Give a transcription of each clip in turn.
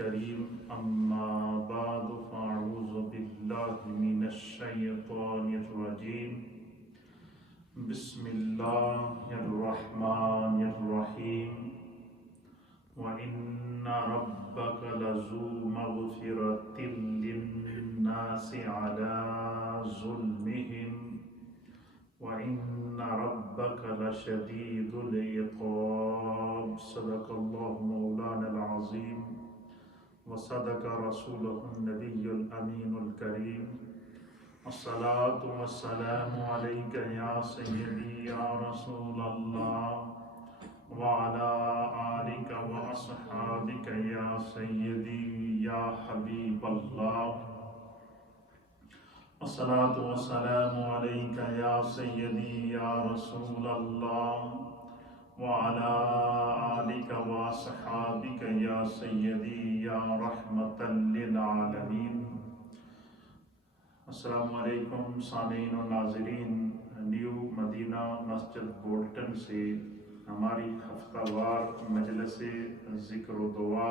الكريم أما بعد فأعوذ بالله من الشيطان الرجيم بسم الله الرحمن الرحيم وإن ربك لذو مغفرة للناس على ظلمهم وإن ربك لشديد العقاب صدق الله مولانا العظيم وصدق رسوله النبي الأمين الكريم الصلاة والسلام عليك يا سيدي يا رسول الله وعلى آلك وأصحابك يا سيدي يا حبيب الله الصلاة والسلام عليك يا سيدي يا رسول الله وعلى آلك وأصحابك يا سيدي يا رحمة للعالمين. السلام علیکم سامعین و ناظرین. نیو مدینہ مسجد بولٹن سے ہماری ہفتہ وار مجلس ذکر و دعا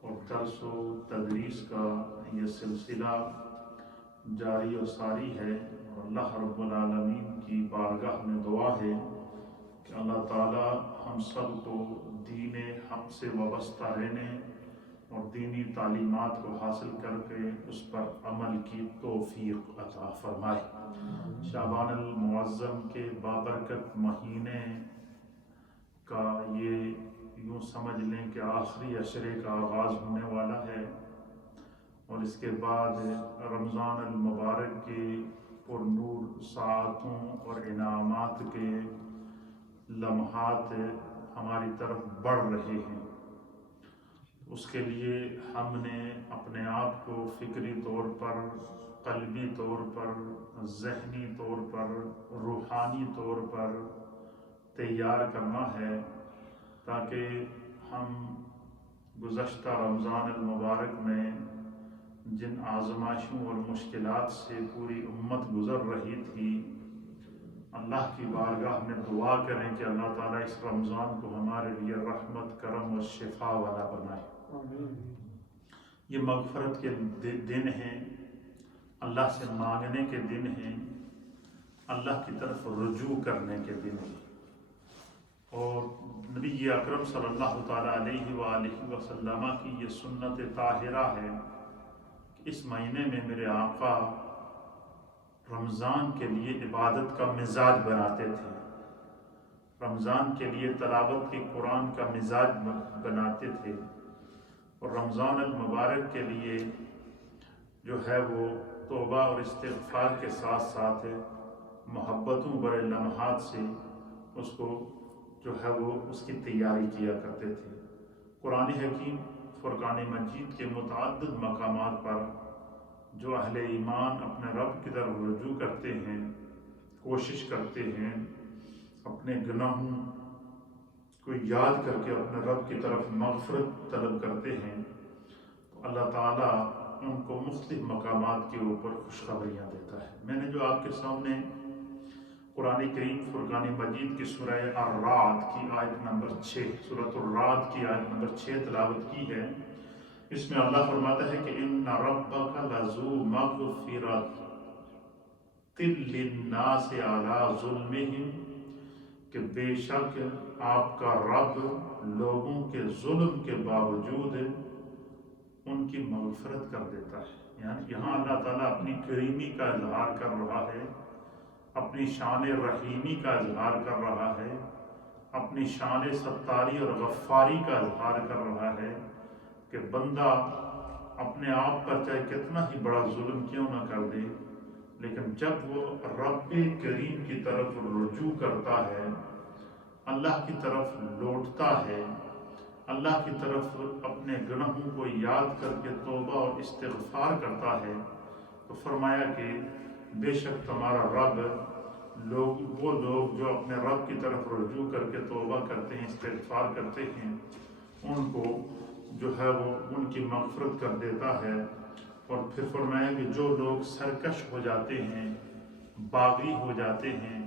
اور درس و تدریس کا یہ سلسلہ جاری و ساری ہے، اور اللہ رب العالمین کی بارگاہ میں دعا ہے کہ اللہ تعالی ہم سب کو دین حق سے وابستہ رہنے اور دینی تعلیمات کو حاصل کر کے اس پر عمل کی توفیق عطا فرمائے. شعبان المعظم کے بابرکت مہینے کا یہ یوں سمجھ لیں کہ آخری عشرے کا آغاز ہونے والا ہے، اور اس کے بعد رمضان المبارک کے پر نور ساعتوں اور انعامات کے لمحات ہماری طرف بڑھ رہے ہیں. اس کے لیے ہم نے اپنے آپ کو فکری طور پر، قلبی طور پر، ذہنی طور پر، روحانی طور پر تیار کرنا ہے تاکہ ہم گزشتہ رمضان المبارک میں جن آزمائشوں اور مشکلات سے پوری امت گزر رہی تھی، اللہ کی بارگاہ میں دعا کریں کہ اللہ تعالیٰ اس رمضان کو ہمارے لیے رحمت، کرم و شفا والا بنائے. یہ مغفرت کے دن ہیں، اللہ سے مانگنے کے دن ہیں، اللہ کی طرف رجوع کرنے کے دن ہیں. اور نبی اکرم صلی اللہ تعالیٰ علیہ وآلہ وسلم کی یہ سنت طاہرہ ہے کہ اس مہینے میں میرے آقا رمضان کے لیے عبادت کا مزاج بناتے تھے، رمضان کے لیے تلاوت کے قرآن کا مزاج بناتے تھے، اور رمضان المبارک کے لیے جو ہے وہ توبہ اور استغفار کے ساتھ ساتھ محبتوں بڑے لمحات سے اس کو جو ہے وہ اس کی تیاری کیا کرتے تھے. قرآن حکیم فرقان مجید کے متعدد مقامات پر جو اہل ایمان اپنے رب کی طرف رجوع کرتے ہیں، کوشش کرتے ہیں، اپنے گناہوں کو یاد کر کے اپنے رب کی طرف مغفرت طلب کرتے ہیں، تو اللہ تعالیٰ ان کو مختلف مقامات کے اوپر خوشخبریاں دیتا ہے. میں نے جو آپ کے سامنے قرآن کریم فرقان مجید کی سورہ الرعد کی آیت نمبر 6، سورۃ الرعد کی آیت نمبر 6 تلاوت کی ہے، اس میں اللہ فرماتا ہے کہ ان ربک لذو مغفرۃ للناس علی ظلمہم، کہ بے شک آپ کا رب لوگوں کے ظلم کے باوجود ان کی مغفرت کر دیتا ہے. یعنی یہاں اللہ تعالیٰ اپنی کریمی کا اظہار کر رہا ہے، اپنی شان رحیمی کا اظہار کر رہا ہے، اپنی شان ستاری اور غفاری کا اظہار کر رہا ہے کہ بندہ اپنے آپ پر چاہے کتنا ہی بڑا ظلم کیوں نہ کر دے، لیکن جب وہ رب کریم کی طرف رجوع کرتا ہے، اللہ کی طرف لوٹتا ہے، اللہ کی طرف اپنے گناہوں کو یاد کر کے توبہ اور استغفار کرتا ہے، تو فرمایا کہ بے شک تمہارا رب وہ لوگ جو اپنے رب کی طرف رجوع کر کے توبہ کرتے ہیں، استغفار کرتے ہیں، ان کو جو ہے وہ ان کی مغفرت کر دیتا ہے. اور پھر فرمایا کہ جو لوگ سرکش ہو جاتے ہیں، باغی ہو جاتے ہیں،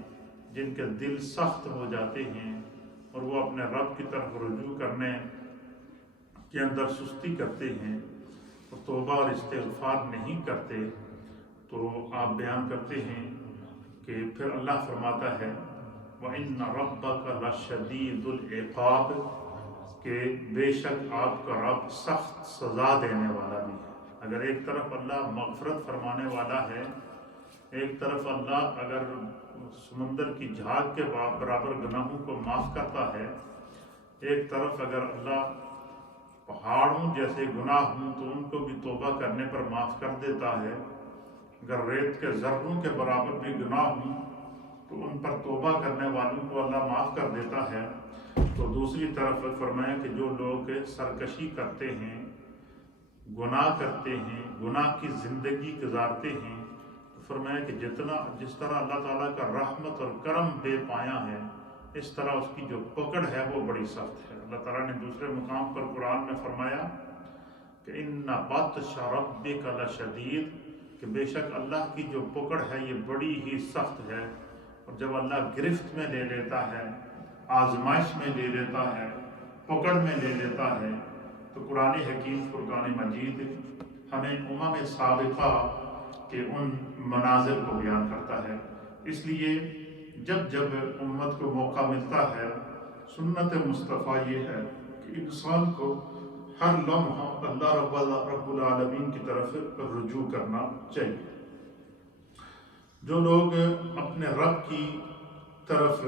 جن کے دل سخت ہو جاتے ہیں اور وہ اپنے رب کی طرف رجوع کرنے کے اندر سستی کرتے ہیں اور توبہ اور استغفار نہیں کرتے، تو آپ بیان کرتے ہیں کہ پھر اللہ فرماتا ہے وَإِنَّ رَبَّكَ لَشَدِيدُ الْعِقَابِ، کہ بے شک آپ کا رب سخت سزا دینے والا بھی ہے۔ اگر ایک طرف اللہ مغفرت فرمانے والا ہے، ایک طرف اللہ اگر سمندر کی جھاگ کے برابر گناہوں کو معاف کرتا ہے، ایک طرف اگر اللہ پہاڑوں جیسے گناہ ہوں تو ان کو بھی توبہ کرنے پر معاف کر دیتا ہے، اگر ریت کے ذروں کے برابر بھی گناہ ہوں تو ان پر توبہ کرنے والوں کو اللہ معاف کر دیتا ہے، تو دوسری طرف فرمایا کہ جو لوگ سرکشی کرتے ہیں، گناہ کرتے ہیں، گناہ کی زندگی گزارتے ہیں، تو فرمایا کہ جس طرح اللہ تعالیٰ کا رحمت اور کرم بے پایاں ہے، اس طرح اس کی جو پکڑ ہے وہ بڑی سخت ہے۔ اللہ تعالیٰ نے دوسرے مقام پر قرآن میں فرمایا کہ اِنَّ بَطْشَ رَبِّكَ لَشَدِيدٌ، کہ بے شک اللہ کی جو پکڑ ہے یہ بڑی ہی سخت ہے۔ اور جب اللہ گرفت میں لے لیتا ہے، آزمائش میں لے لیتا ہے، پکڑ میں لے لیتا ہے، تو قرآن حکیم فرقان مجید ہمیں سابقہ کے ان مناظر کو بیان کرتا ہے۔ اس لیے جب امت کو موقع ملتا ہے، سنت مصطفیٰ یہ ہے کہ انسان کو ہر لمحہ اللہ رب العالمین کی طرف رجوع کرنا چاہیے۔ جو لوگ اپنے رب کی طرف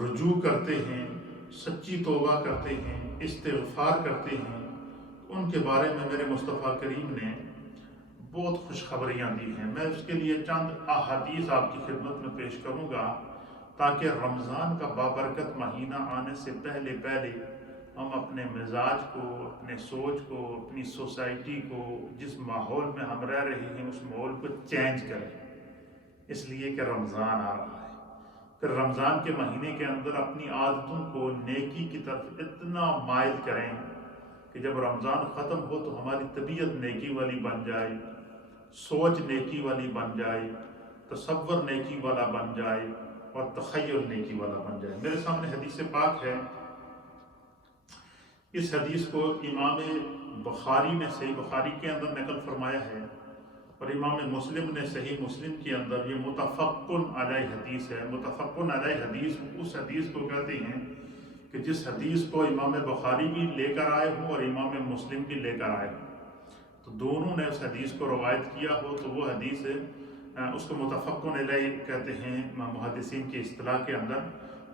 رجوع کرتے ہیں، سچی توبہ کرتے ہیں، استغفار کرتے ہیں، ان کے بارے میں میرے مصطفیٰ کریم نے بہت خوشخبریاں دی ہیں۔ میں اس کے لیے چند احادیث آپ کی خدمت میں پیش کروں گا تاکہ رمضان کا بابرکت مہینہ آنے سے پہلے ہم اپنے مزاج کو، اپنے سوچ کو، اپنی سوسائٹی کو، جس ماحول میں ہم رہ رہے ہیں اس ماحول کو چینج کریں، اس لیے کہ رمضان آ رہا ہے۔ پھر رمضان کے مہینے کے اندر اپنی عادتوں کو نیکی کی طرف اتنا مائل کریں کہ جب رمضان ختم ہو تو ہماری طبیعت نیکی والی بن جائے، سوچ نیکی والی بن جائے، تصور نیکی والا بن جائے اور تخیل نیکی والا بن جائے۔ میرے سامنے حدیث پاک ہے، اس حدیث کو امام بخاری نے صحیح بخاری کے اندر نقل فرمایا ہے اور امام مسلم نے صحیح مسلم کے اندر، یہ متفقن علیہ حدیث ہے۔ متفقن علیہ حدیث اس حدیث کو کہتے ہیں کہ جس حدیث کو امام بخاری بھی لے کر آئے ہوں اور امام مسلم بھی لے کر آئے ہوں، تو دونوں نے اس حدیث کو روایت کیا ہو تو وہ حدیث اس کو متفقن علیہ کہتے ہیں محدثین کی اصطلاح کے اندر۔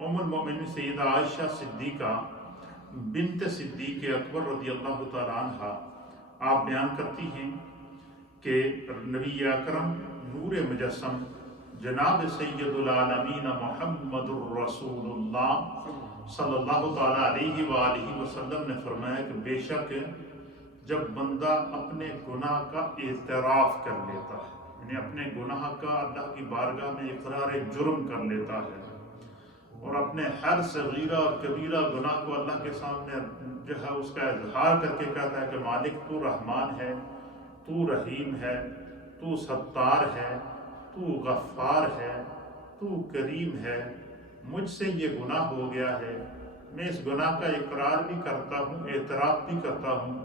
ام المؤمنین سیدہ عائشہ صدیقہ بنت صدیق اکبر رضی اللہ تعالیٰ عنہ آپ بیان کرتی ہیں کہ نبی اکرم نور مجسم جناب سید العالمین محمد الرسول اللہ صلی اللہ تعالیٰ علیہ وآلہ وسلم نے فرمایا کہ بے شک جب بندہ اپنے گناہ کا اعتراف کر لیتا ہے، یعنی اپنے گناہ کا اللہ کی بارگاہ میں اقرار جرم کر لیتا ہے اور اپنے ہر صغیرہ اور کبیرہ گناہ کو اللہ کے سامنے جو ہے اس کا اظہار کر کے کہتا ہے کہ مالک تو رحمان ہے، تو رحیم ہے، تو ستار ہے، تو غفار ہے، تو کریم ہے، مجھ سے یہ گناہ ہو گیا ہے، میں اس گناہ کا اقرار بھی کرتا ہوں، اعتراف بھی کرتا ہوں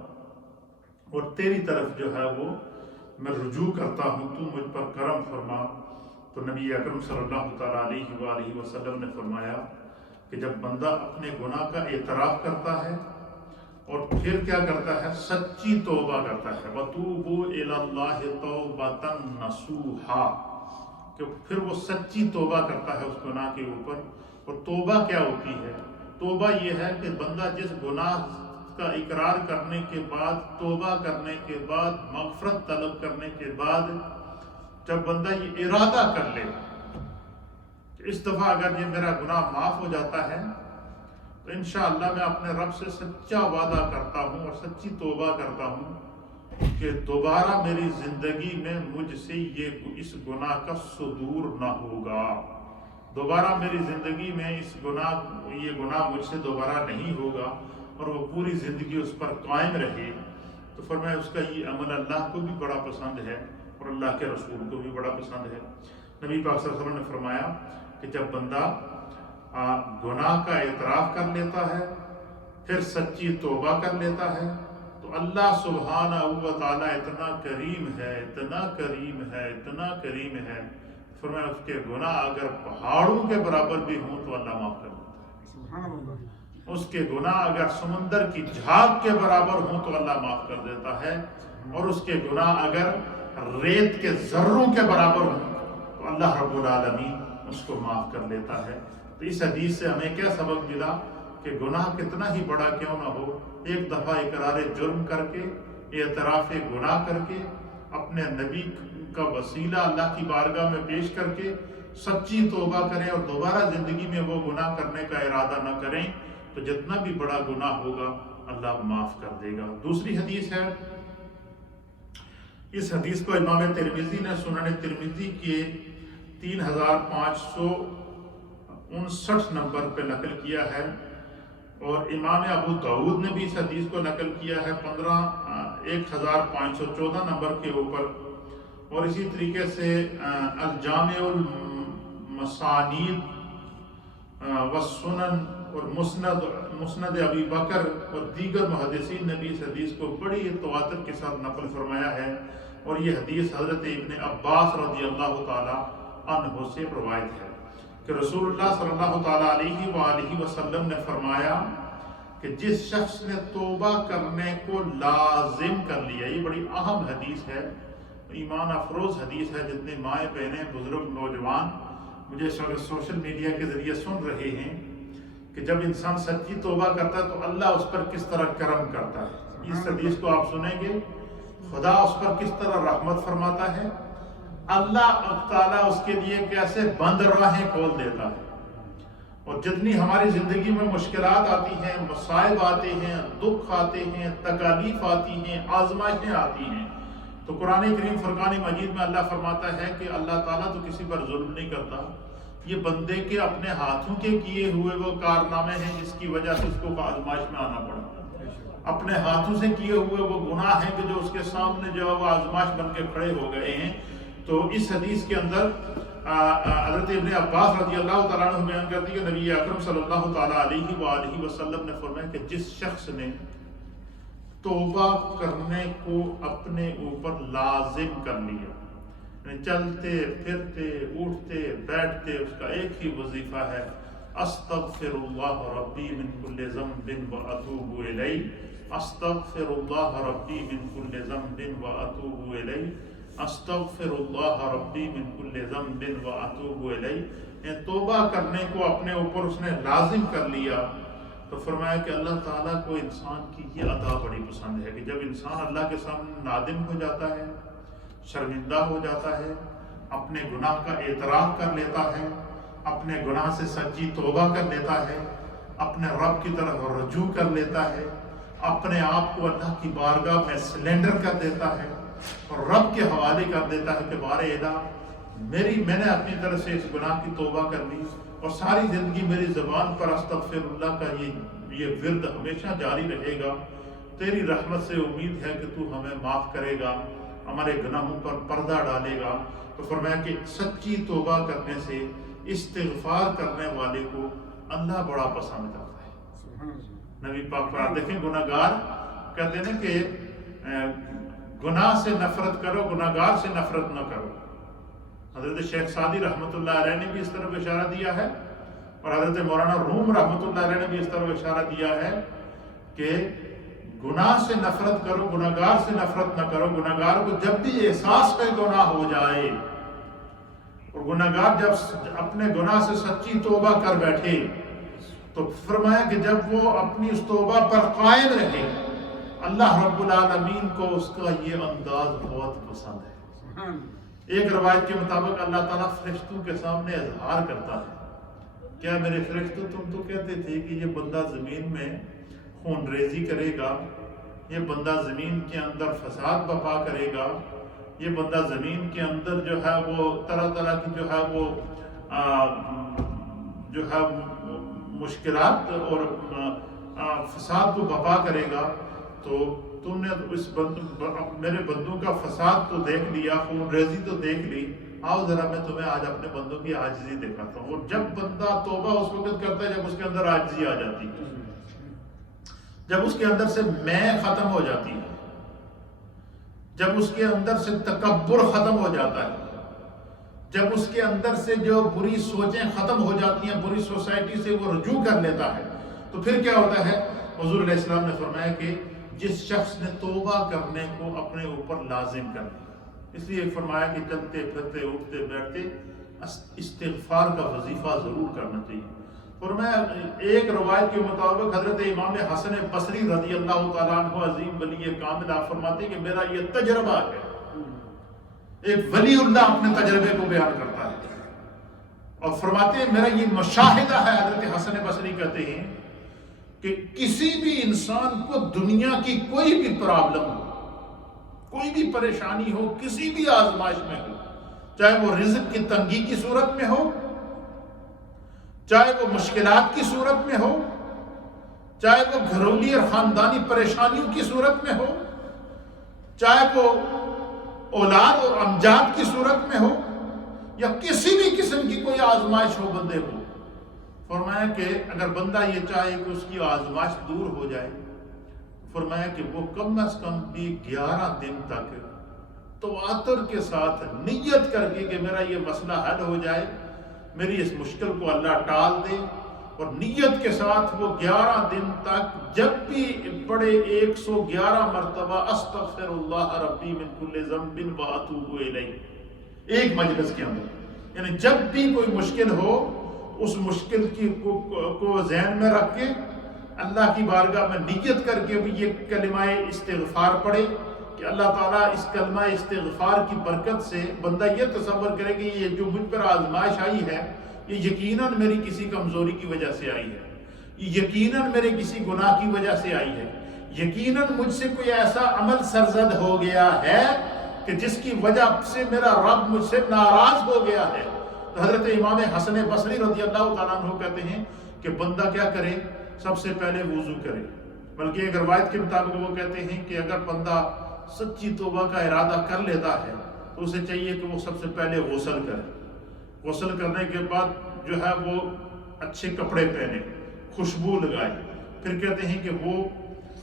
اور تیری طرف جو ہے وہ میں رجوع کرتا ہوں، تو مجھ پر کرم فرما۔ تو نبی اکرم صلی اللہ تعالیٰ علیہ وآلہ وسلم نے فرمایا کہ جب بندہ اپنے گناہ کا اعتراف کرتا ہے اور پھر کیا کرتا ہے، سچی توبہ کرتا ہے، وَتُوبُوا إِلَى اللَّهِ تَوْبَةً نَصُوحًا، کہ پھر وہ سچی توبہ کرتا ہے اس گناہ کے اوپر۔ اور توبہ کیا ہوتی ہے؟ توبہ یہ ہے کہ بندہ جس گناہ کا اقرار کرنے کے بعد، توبہ کرنے کے بعد، مغفرت طلب کرنے کے بعد جب بندہ یہ ارادہ کر لے کہ اس دفعہ اگر یہ میرا گناہ معاف ہو جاتا ہے تو انشاءاللہ میں اپنے رب سے سچا وعدہ کرتا ہوں اور سچی توبہ کرتا ہوں کہ دوبارہ میری زندگی میں مجھ سے اس گناہ کا صدور نہ ہوگا، دوبارہ میری زندگی میں یہ گناہ مجھ سے دوبارہ نہیں ہوگا اور وہ پوری زندگی اس پر قائم رہے۔ تو فرمایا اس کا یہ عمل اللہ کو بھی بڑا پسند ہے اور اللہ کے رسول کو بھی بڑا پسند ہے۔ نبی پاک صلی اللہ علیہ وسلم نے فرمایا کہ جب بندہ گناہ کا اعتراف کر لیتا ہے پھر سچی توبہ کر لیتا ہے تو اللہ سبحانہ و تعالیٰ اتنا کریم ہے، اتنا کریم ہے، اتنا کریم ہے، فرمایا اس کے گناہ اگر پہاڑوں کے برابر بھی ہوں تو اللہ معاف کر دیتا ہے، اس کے گناہ اگر سمندر کی جھاگ کے برابر ہوں تو اللہ معاف کر دیتا ہے، اور اس کے گناہ اگر ریت کے ذروں کے برابر ہوں تو اللہ رب العالمین اس کو معاف کر لیتا ہے۔ تو اس حدیث سے ہمیں کیا سبق ملا کہ گناہ کتنا ہی بڑا کیوں نہ ہو، ایک دفعہ اقرار جرم کر کے، اعتراف گناہ کر کے، اپنے نبی کا وسیلہ اللہ کی بارگاہ میں پیش کر کے سچی توبہ کریں اور دوبارہ زندگی میں وہ گناہ کرنے کا ارادہ نہ کریں تو جتنا بھی بڑا گناہ ہوگا اللہ معاف کر دے گا۔ دوسری حدیث ہے، اس حدیث کو امام ترمذی نے سنن ترمذی کے 3559 نمبر پہ نقل کیا ہے، اور امام ابو داؤد نے بھی اس حدیث کو نقل کیا ہے 1514 نمبر کے اوپر، اور اسی طریقے سے الجامع المسانید والسنن اور مسند ابی بکر اور دیگر محدثین نے بھی اس حدیث کو بڑی تواتر کے ساتھ نقل فرمایا ہے، اور یہ حدیث حضرت ابن عباس رضی اللہ تعالی عنہ سے روایت ہے کہ رسول اللہ صلی اللہ تعالی علیہ وآلہ وسلم نے فرمایا کہ جس شخص نے توبہ کرنے کو لازم کر لیا، یہ بڑی اہم حدیث ہے، ایمان افروز حدیث ہے، جتنے مائیں بہنیں بزرگ نوجوان مجھے سوشل میڈیا کے ذریعے سن رہے ہیں کہ جب انسان سچی توبہ کرتا ہے تو اللہ اس پر کس طرح کرم کرتا ہے، اس حدیث کو آپ سنیں گے، خدا اس پر کس طرح رحمت فرماتا ہے، اللہ تعالیٰ اس کے لیے کیسے بند راہیں کھول دیتا ہے، اور جتنی ہماری زندگی میں مشکلات آتی ہیں، مصائب آتے ہیں، دکھ آتے ہیں، تکالیف آتی ہیں، آزمائشیں آتی ہیں، تو قرآن کریم فرقان مجید میں اللہ فرماتا ہے کہ اللہ تعالیٰ تو کسی پر ظلم نہیں کرتا، یہ بندے کے اپنے ہاتھوں کے کیے ہوئے وہ کارنامے ہیں جس کی وجہ سے اس کو آزمائش میں آنا پڑا، اپنے ہاتھوں سے کیے ہوئے وہ گناہ ہیں کہ جو اس کے سامنے جو ہے وہ آزمائش بن کے کھڑے ہو گئے ہیں۔ تو اس حدیث کے اندر حضرت ابن عباس رضی اللہ تعالیٰ عنہ بیان کرتی ہے کہ نبی اکرم صلی اللہ تعالیٰ علیہ وآلہ وسلم نے فرمایا کہ جس شخص نے توبہ کرنے کو اپنے اوپر لازم کر لیا، یعنی چلتے پھرتے اٹھتے بیٹھتے اس کا ایک ہی وظیفہ ہے، استغفر اللہ ربی من کل ذنب واتوب الیہ، استغفر اللہ ربی من کل ذنب واتوب الیہ، استغفر اللہ ربی من کل ذنب واتوب الیہ، یعنی توبہ کرنے کو اپنے اوپر اس نے لازم کر لیا، تو فرمایا کہ اللہ تعالیٰ کو انسان کی یہ ادا بڑی پسند ہے کہ جب انسان اللہ کے سامنے نادم ہو جاتا ہے، شرمندہ ہو جاتا ہے، اپنے گناہ کا اعتراف کر لیتا ہے، اپنے گناہ سے سچی توبہ کر لیتا ہے، اپنے رب کی طرف رجوع کر لیتا ہے، اپنے آپ کو اللہ کی بارگاہ میں سلنڈر کر دیتا ہے اور رب کے حوالے کر دیتا ہے کہ بارے الہ میں نے اپنی طرف سے اس گناہ کی توبہ کر لی اور ساری زندگی میری زبان پر استغفر اللہ کا یہ ورد ہمیشہ جاری رہے گا، تیری رحمت سے امید ہے کہ تو ہمیں معاف کرے گا، ہمارے گناہوں پر پردہ ڈالے گا۔ تو فرمایا کہ سچی توبہ کرنے سے استغفار کرنے والے کو اللہ بڑا پسند کرتا ہے۔ نبی پاک فرماتے دیکھیں گناہگار کہتے ہیں کہ گناہ سے نفرت کرو، گناہگار سے نفرت نہ کرو۔ حضرت شیخ سعدی رحمۃ اللہ علیہ نے بھی اس طرف اشارہ دیا ہے، اور حضرت مولانا روم رحمۃ اللہ علیہ نے بھی اس طرف اشارہ دیا ہے کہ گناہ سے نفرت کرو، گناہگار سے نفرت نہ کرو۔ گناہگار کو جب بھی احساس ہے گناہ ہو جائے اور گناہگار جب اپنے گناہ سے سچی توبہ کر بیٹھے تو فرمایا کہ جب وہ اپنی اس توبہ پر قائم رہے، اللہ رب العالمین کو اس کا یہ انداز بہت پسند ہے۔ ایک روایت کے مطابق اللہ تعالیٰ فرشتوں کے سامنے اظہار کرتا ہے، کیا میرے فرشتوں تم تو کہتے تھے کہ یہ بندہ زمین میں خون ریزی کرے گا، یہ بندہ زمین کے اندر فساد برپا کرے گا، یہ بندہ زمین کے اندر جو ہے وہ طرح طرح کی جو ہے مشکلات اور فساد کو برپا کرے گا، تو تم نے میرے بندوں کا فساد تو دیکھ لیا، خون ریزی تو دیکھ لی، آؤ ذرا میں تمہیں آج اپنے بندوں کی عاجزی دکھاتا ہوں۔ اور جب بندہ توبہ اس وقت کرتا ہے جب اس کے اندر عاجزی آ جاتی ہے، جب اس کے اندر سے میں ختم ہو جاتی ہے، جب اس کے اندر سے تکبر ختم ہو جاتا ہے، جب اس کے اندر سے جو بری سوچیں ختم ہو جاتی ہیں، بری سوسائٹی سے وہ رجوع کر لیتا ہے، تو پھر کیا ہوتا ہے؟ حضور علیہ السلام نے فرمایا کہ جس شخص نے توبہ کرنے کو اپنے اوپر لازم کر لیا، اس لیے فرمایا کہ چلتے پھرتے اٹھتے بیٹھتے استغفار کا وظیفہ ضرور کرنا چاہیے۔ اور میں ایک روایت کے مطابق حضرت امام حسن بصری رضی اللہ تعالیٰ عنہ عظیم ولی کامل آپ فرماتے ہیں کہ میرا یہ تجربہ ہے، ایک ولی اللہ اپنے تجربے کو بیان کرتا ہے اور فرماتے ہیں میرا یہ مشاہدہ ہے۔ حضرت حسن بصری کہتے ہیں کہ کسی بھی انسان کو دنیا کی کوئی بھی پرابلم ہو، کوئی بھی پریشانی ہو، کسی بھی آزمائش میں ہو، چاہے وہ رزق کی تنگی کی صورت میں ہو، چاہے وہ مشکلات کی صورت میں ہو، چاہے وہ گھریلو اور خاندانی پریشانیوں کی صورت میں ہو، چاہے وہ اولاد اور امجاد کی صورت میں ہو، یا کسی بھی قسم کی کوئی آزمائش ہو بندے کو، فرمایا کہ اگر بندہ یہ چاہے کہ اس کی آزمائش دور ہو جائے، فرمایا کہ وہ کم از کم بھی 11 دن تک تواتر کے ساتھ نیت کر کے کہ میرا یہ مسئلہ حل ہو جائے، میری اس مشکل کو اللہ ٹال دے، اور نیت کے ساتھ وہ 11 دن تک جب بھی پڑھے 111 مرتبہ استغفر اللہ ربی من کل ذنب واتوب الیہ ایک مجلس کے اندر، یعنی جب بھی کوئی مشکل ہو اس مشکل کی کو ذہن میں رکھ کے اللہ کی بارگاہ میں نیت کر کے بھی یہ کلمہ استغفار پڑھے کہ اللہ تعالیٰ اس کلمہ استغفار کی برکت سے بندہ یہ تصور کرے کہ یہ جو مجھ پر آزمائش آئی ہے یہ یقیناً میری کسی کمزوری کی وجہ سے آئی ہے، یہ یقیناً میرے کسی گناہ کی وجہ سے آئی ہے، یقیناً مجھ سے کوئی ایسا عمل سرزد ہو گیا ہے کہ جس کی وجہ سے میرا رب مجھ سے ناراض ہو گیا ہے۔ تو حضرت امام حسن بصری رضی اللہ تعالیٰ عنہ کہتے ہیں کہ بندہ کیا کرے؟ سب سے پہلے وضو کرے، بلکہ ایک روایت کے مطابق وہ کہتے ہیں کہ اگر بندہ سچی توبہ کا ارادہ کر لیتا ہے تو اسے چاہیے کہ وہ سب سے پہلے غسل کرے، غسل کرنے کے بعد جو ہے وہ اچھے کپڑے پہنے، خوشبو لگائے، پھر کہتے ہیں کہ وہ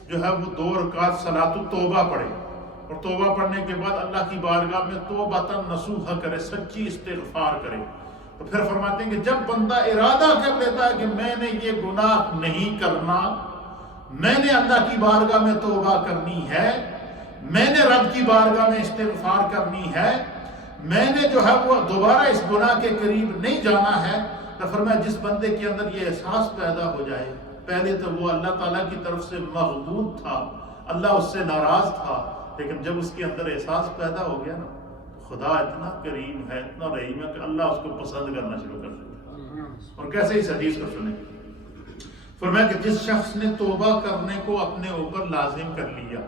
جو ہے وہ 2 رکعت صلاۃ التوبہ پڑھے، اور توبہ پڑھنے کے بعد اللہ کی بارگاہ میں توبۃ نصوحہ کرے، سچی استغفار کرے۔ تو پھر فرماتے ہیں کہ جب بندہ ارادہ کر لیتا ہے کہ میں نے یہ گناہ نہیں کرنا، میں نے اللہ کی بارگاہ میں توبہ کرنی ہے، میں نے رب کی بارگاہ میں استغفار کرنی ہے، میں نے جو ہے وہ دوبارہ اس گناہ کے قریب نہیں جانا ہے، تو فرمایا جس بندے کے اندر یہ احساس پیدا ہو جائے، پہلے تو وہ اللہ تعالیٰ کی طرف سے مغضوب تھا، اللہ اس سے ناراض تھا، لیکن جب اس کے اندر احساس پیدا ہو گیا نا، خدا اتنا کریم ہے، اتنا رحیم ہے کہ اللہ اس کو پسند کرنا شروع کر دیتا ہے۔ اور کیسے اس حدیث کو سنیں؟ فرمایا کہ جس شخص نے توبہ کرنے کو اپنے اوپر لازم کر لیا،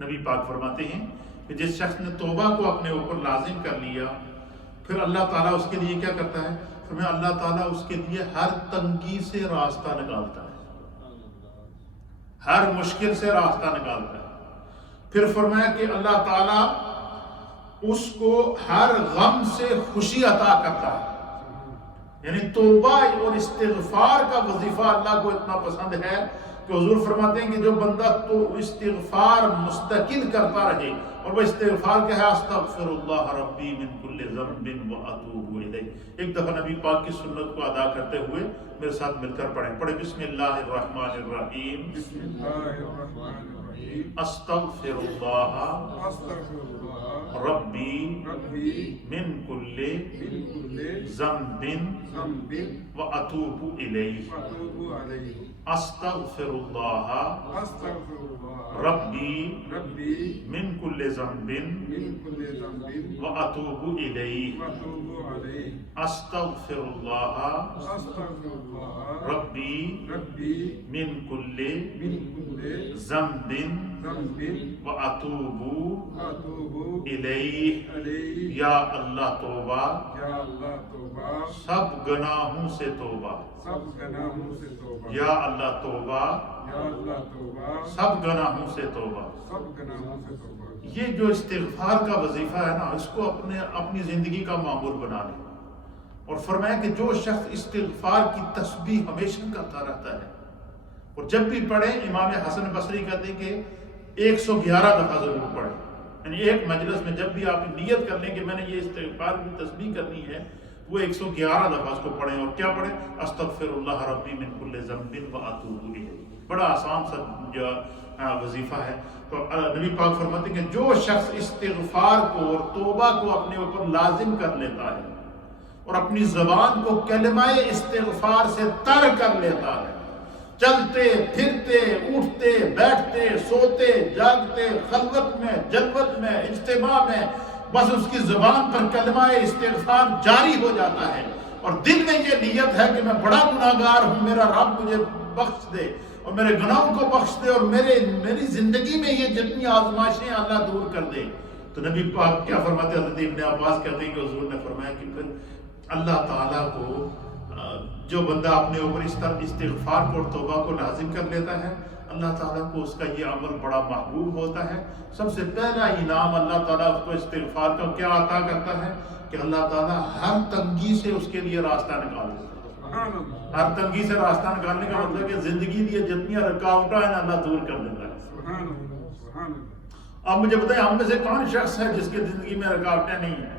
نبی پاک فرماتے ہیں کہ جس شخص نے توبہ کو اپنے اوپر لازم کر لیا، پھر اللہ تعالیٰ اس کے لیے کیا کرتا ہے؟ فرمایا اللہ تعالیٰ اس کے لیے ہر تنگی سے راستہ نکالتا ہے، ہر مشکل سے راستہ نکالتا ہے۔ پھر فرمایا کہ اللہ تعالیٰ اس کو ہر غم سے خوشی عطا کرتا ہے، یعنی توبہ اور استغفار کا وظیفہ اللہ کو اتنا پسند ہے کہ حضور فرماتے ہیں کہ جو بندہ تو استغفار مستقل کرتا رہے، اور وہ استغفار کیا ہے؟ استغفر اللہ ربی من کل ذنب واتوب الیہ۔ ایک دفعہ نبی پاک کی سنت کو ادا کرتے ہوئے میرے ساتھ مل کر پڑھیں بسم اللہ الرحمن الرحیم، بسم اللہ الرحمن الرحیم، استغفر اللہ ربی من کل ذنب واتوب الیہ، استغفر اللہ ربی من کل ذنب واتوب الیہ، استغفر اللہ ربی من کل ذنب واتوب الیہ۔ یا اللہ توبہ، سب گناہوں سے توبہ، یا اللہ توبہ، سب گناہوں سے توبہ۔ یہ جو استغفار کا وظیفہ ہے نا، اس کو اپنی زندگی کا معمول بنا لیں، اور فرمایا کہ جو شخص استغفار کی تسبیح ہمیشہ کرتا رہتا ہے، اور جب بھی پڑھیں امام حسن بصری کہتے ہیں کہ 111 دفعہ ضرور پڑھیں، یعنی ایک مجلس میں جب بھی آپ نیت کر لیں کہ میں نے یہ استغفار کی تسبیح کرنی ہے، وہ 111 دفعہ اس کو پڑھیں. اور کیا پڑھیں؟ استغفر اللہ ربی من کل ذنب واتوب الیہ. بڑا آسان سا جو وظیفہ ہے. تو نبی پاک فرماتے ہیں کہ جو شخص استغفار کو اور توبہ کو اپنے اوپر لازم کر لیتا ہے اور اپنی زبان کو کلمہ استغفار سے تر کر لیتا ہے، چلتے پھرتے اٹھتے بیٹھتے سوتے جاگتے خلوت میں جلوت میں اجتماع میں، بس اس کی زبان پر کلمہ استغفار جاری ہو جاتا ہے اور دل میں یہ نیت ہے کہ میں بڑا گناہگار ہوں، میرا رب مجھے بخش دے اور میرے گناہوں کو بخش دے اور میری زندگی میں یہ جتنی آزمائشیں اللہ دور کر دے. تو نبی پاک کیا فرماتے ہیں؟ حضرت ابن عباس کہتے ہیں کہ حضور نے فرمایا کہ پھر اللہ تعالیٰ کو جو بندہ اپنے اوپر اس طرح استغفار کو اور توبہ کو لازم کر لیتا ہے، اللہ تعالیٰ کو اس کا یہ عمل بڑا محبوب ہوتا ہے. سب سے پہلا انعام اللہ تعالیٰ اس کو استغفار کا کیا عطا کرتا ہے کہ اللہ تعالیٰ ہر تنگی سے اس کے لیے راستہ نکال دیتا ہے. ہر تنگی سے راستہ نکالنے کا مطلب کہ زندگی لیے جتنی رکاوٹیں ہیں اللہ دور کر دیتا ہے. اب مجھے بتائیں ہم میں سے کون شخص ہے جس کی زندگی میں رکاوٹیں نہیں ہیں؟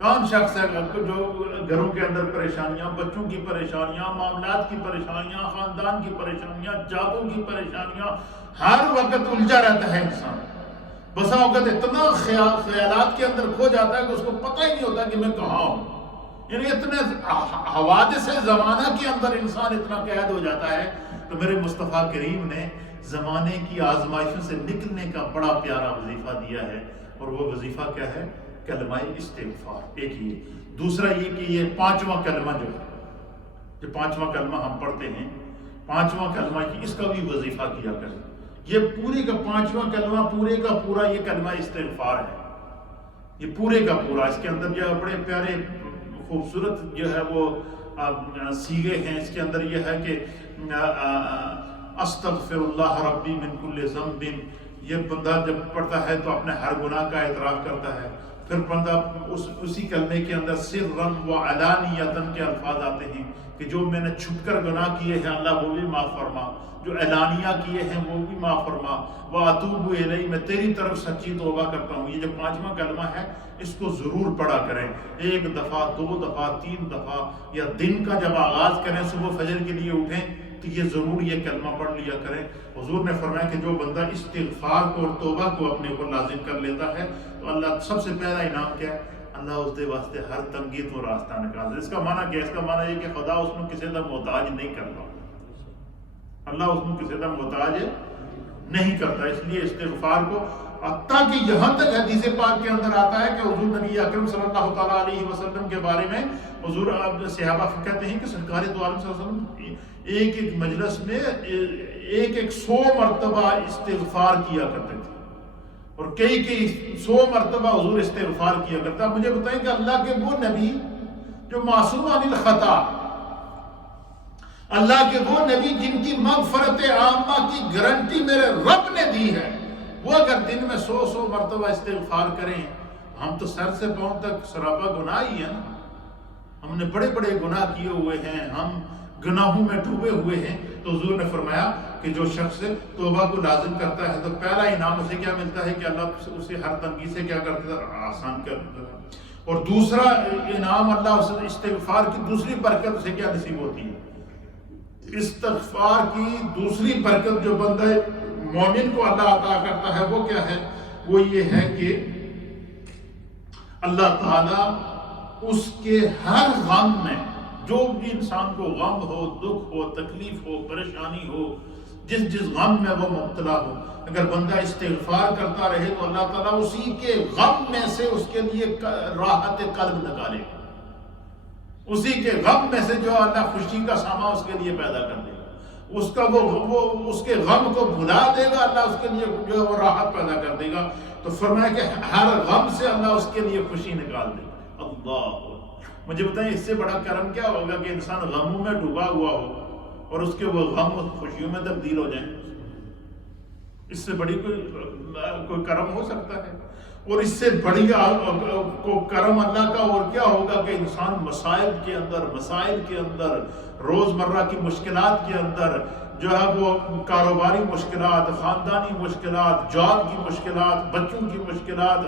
کون شخص ہے جو گھروں کے اندر پریشانیاں، بچوں کی پریشانیاں، معاملات کی پریشانیاں، خاندان کی پریشانیاں، جابوں کی پریشانیاں، ہر وقت الجھا رہتا ہے انسان. بسا اوقات اتنا خیالات کے اندر کھو جاتا ہے کہ اس کو پتہ ہی نہیں ہوتا کہ میں کہاں ہوں. یعنی اتنے حوادث زمانہ کے اندر انسان اتنا قید ہو جاتا ہے. تو میرے مصطفیٰ کریم نے زمانے کی آزمائشوں سے نکلنے کا بڑا پیارا وظیفہ دیا ہے، اور وہ وظیفہ کیا ہے؟ کلمہ استغفار. ایک ہی ہے. دوسرا یہ کہ یہ 5واں کلمہ جو ہے، جو 5واں کلمہ ہم پڑھتے ہیں، 5واں کلمہ اس کا بھی وظیفہ کیا کریں. یہ پورے کا 5واں کلمہ پورے کا پورا یہ کلمہ استغفار ہے. یہ پورے کا پورا اس کے اندر جو بڑے پیارے خوبصورت جو ہے وہ سیغے ہیں. اس کے اندر یہ ہے کہ استغفر اللہ ربی من کل ذنب. یہ بندہ جب پڑھتا ہے تو اپنے ہر گناہ کا اعتراف کرتا ہے. پھر بندہ اسی کلمے کے اندر سرًا و علانیۃً کے الفاظ آتے ہیں کہ جو میں نے چھپ کر گناہ کیے ہیں اللہ وہ بھی معاف فرما، جو اعلانیہ کیے ہیں وہ بھی معاف فرما. وَأَتُوبُ إِلَيْهِ میں تیری طرف سچی توبہ کرتا ہوں. یہ جو 5واں کلمہ ہے اس کو ضرور پڑھا کریں. 1 دفعہ 2 دفعہ 3 دفعہ، یا دن کا جب آغاز کریں صبح فجر کے لیے اٹھیں تو یہ ضرور یہ کلمہ پڑھ لیا کریں. حضور نے فرمایا کہ جو بندہ استغفار کو اور توبہ کو اپنے اوپر لازم کر لیتا ہے تو اللہ سب سے پہلا انعام کیا ہے؟ اللہ اس دے واسطے ہر تنگی تو راستہ نکال دے. اس کا معنی کیا ہے؟ اس کا معنی یہ کہ خدا اس کو کسی طرح محتاج نہیں کرتا. اللہ اس کو کسی طرح محتاج نہیں کرتا. اس لیے استغفار کو، حتیٰ کہ یہاں تک حدیث پاک کے اندر آتا ہے کہ حضور نبی اکرم صلی اللہ تعالیٰ علیہ وسلم کے بارے میں حضور صحابہ کہتے ہیں کہ سرکار دو عالم صلی اللہ علیہ وسلم ایک مجلس میں 100 مرتبہ استغفار کیا کرتے تھے، اور کئی 100 مرتبہ حضور استغفار کیا کرتا. مجھے بتائیں کہ اللہ کے وہ نبی جو معصوم عن الخطا، اللہ کے وہ نبی جن کی مغفرت عامہ کی گارنٹی میرے رب نے دی ہے، وہ اگر دن میں 100 مرتبہ استغفار کریں، ہم تو سر سے پاؤں تک سراپا گناہ ہی ہے نا. ہم نے بڑے بڑے گناہ کیے ہوئے ہیں، ہم گناہوں میں ڈوبے ہوئے ہیں. تو حضور نے فرمایا کہ جو شخص توبہ کو لازم کرتا ہے تو پہلا انعام اسے کیا ملتا ہے کہ اللہ اسے ہر تنگی سے کیا کرتا ہے؟ آسان کر دیتا ہے. اور دوسرا انعام اللہ اسے استغفار کی دوسری برکت اسے کیا نصیب ہوتی ہے؟ استغفار کی دوسری برکت جو بندہ مومن کو اللہ عطا کرتا ہے وہ کیا ہے؟ وہ یہ ہے کہ اللہ تعالیٰ اس کے ہر غم میں، جو بھی انسان کو غم ہو، دکھ ہو، تکلیف ہو، پریشانی ہو، جس غم میں وہ مبتلا ہو، اگر بندہ استغفار کرتا رہے تو اللہ تعالیٰ اسی کے غم میں سے اس کے لیے راحت قلب نکالے گا. اسی کے غم میں سے جو اللہ خوشی کا سامان اس کے لیے پیدا کر دے گا، اس کا وہ اس کے غم کو بھلا دے گا، اللہ اس کے لیے جو ہے وہ راحت پیدا کر دے گا. تو فرمایا کہ ہر غم سے اللہ اس کے لیے خوشی نکال دے گا. اللہ، مجھے بتائیں اس سے بڑا کرم کیا ہوگا کہ انسان غموں میں ڈوبا ہوا ہو اور اس کے وہ غم خوشیوں میں تبدیل ہو جائیں؟ اس سے بڑی کوئی کرم ہو سکتا ہے؟ اور اس سے بڑی کو کرم اللہ کا اور کیا ہوگا کہ انسان مسائل کے اندر روزمرہ کی مشکلات کے اندر جو ہے وہ کاروباری مشکلات، خاندانی مشکلات، جاب کی مشکلات، بچوں کی مشکلات،